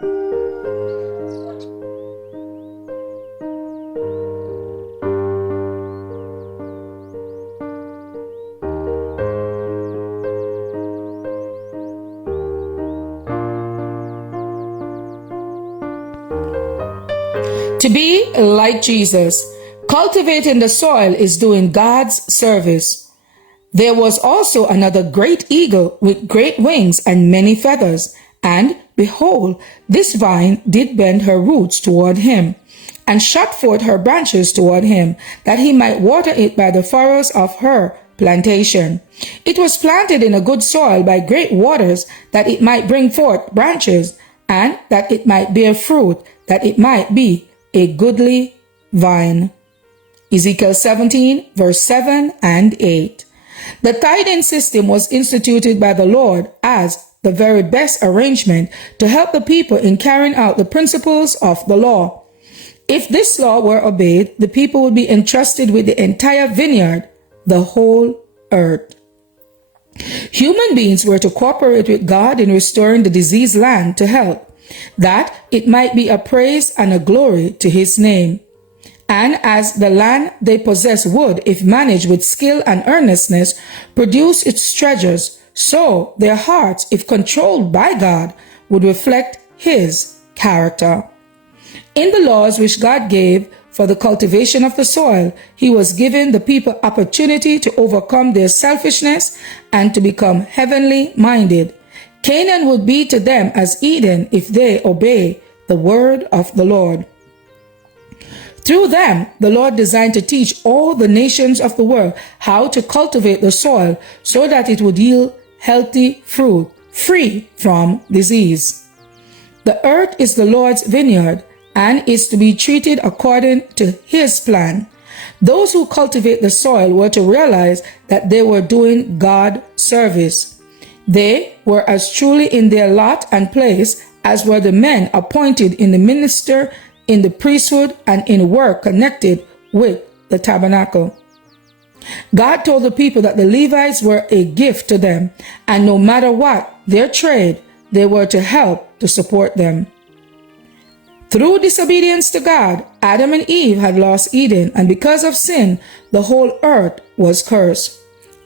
To be like Jesus, cultivating the soil is doing God's service. There was also another great eagle with great wings and many feathers, and behold, this vine did bend her roots toward him, and shot forth her branches toward him, that he might water it by the furrows of her plantation. It was planted in a good soil by great waters, that it might bring forth branches, and that it might bear fruit, that it might be a goodly vine. Ezekiel 17, verse 7 and 8. The tithing system was instituted by the Lord as the very best arrangement to help the people in carrying out the principles of the law. If this law were obeyed, the people would be entrusted with the entire vineyard, the whole earth. Human beings were to cooperate with God in restoring the diseased land to health, that it might be a praise and a glory to his name. And as the land they possess would, if managed with skill and earnestness, produce its treasures, so their hearts, if controlled by God, would reflect his character. In the laws which God gave for the cultivation of the soil, he was giving the people opportunity to overcome their selfishness and to become heavenly minded. Canaan would be to them as Eden if they obey the word of the Lord. Through them, the Lord designed to teach all the nations of the world how to cultivate the soil so that it would yield healthy fruit, free from disease. The earth is the Lord's vineyard and is to be treated according to his plan. Those who cultivate the soil were to realize that they were doing God service. They were as truly in their lot and place as were the men appointed in the minister, in the priesthood, and in work connected with the tabernacle. God told the people that the Levites were a gift to them, and no matter what their trade, they were to help to support them. Through disobedience to God, Adam and Eve had lost Eden, and because of sin, the whole earth was cursed.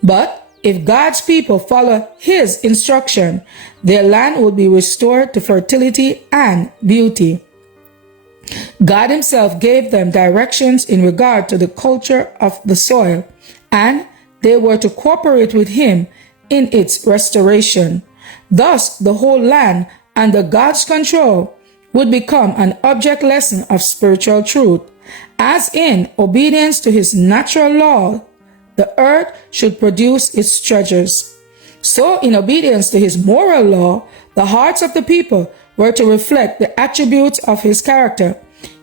But if God's people follow his instruction, their land will be restored to fertility and beauty. God himself gave them directions in regard to the culture of the soil, and they were to cooperate with him in its restoration. Thus, the whole land, under God's control, would become an object lesson of spiritual truth. As in obedience to his natural law, the earth should produce its treasures. So in obedience to his moral law, the hearts of the people were to reflect the attributes of his character.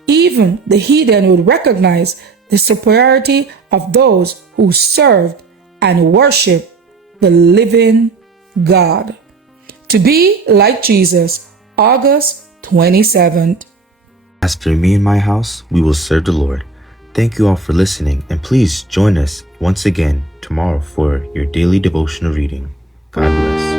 Even the heathen would recognize the superiority of those who served and worshiped the living God. To be like Jesus, August 27th. As for me and my house, we will serve the Lord. Thank you all for listening, and please join us once again tomorrow for your daily devotional reading. God bless.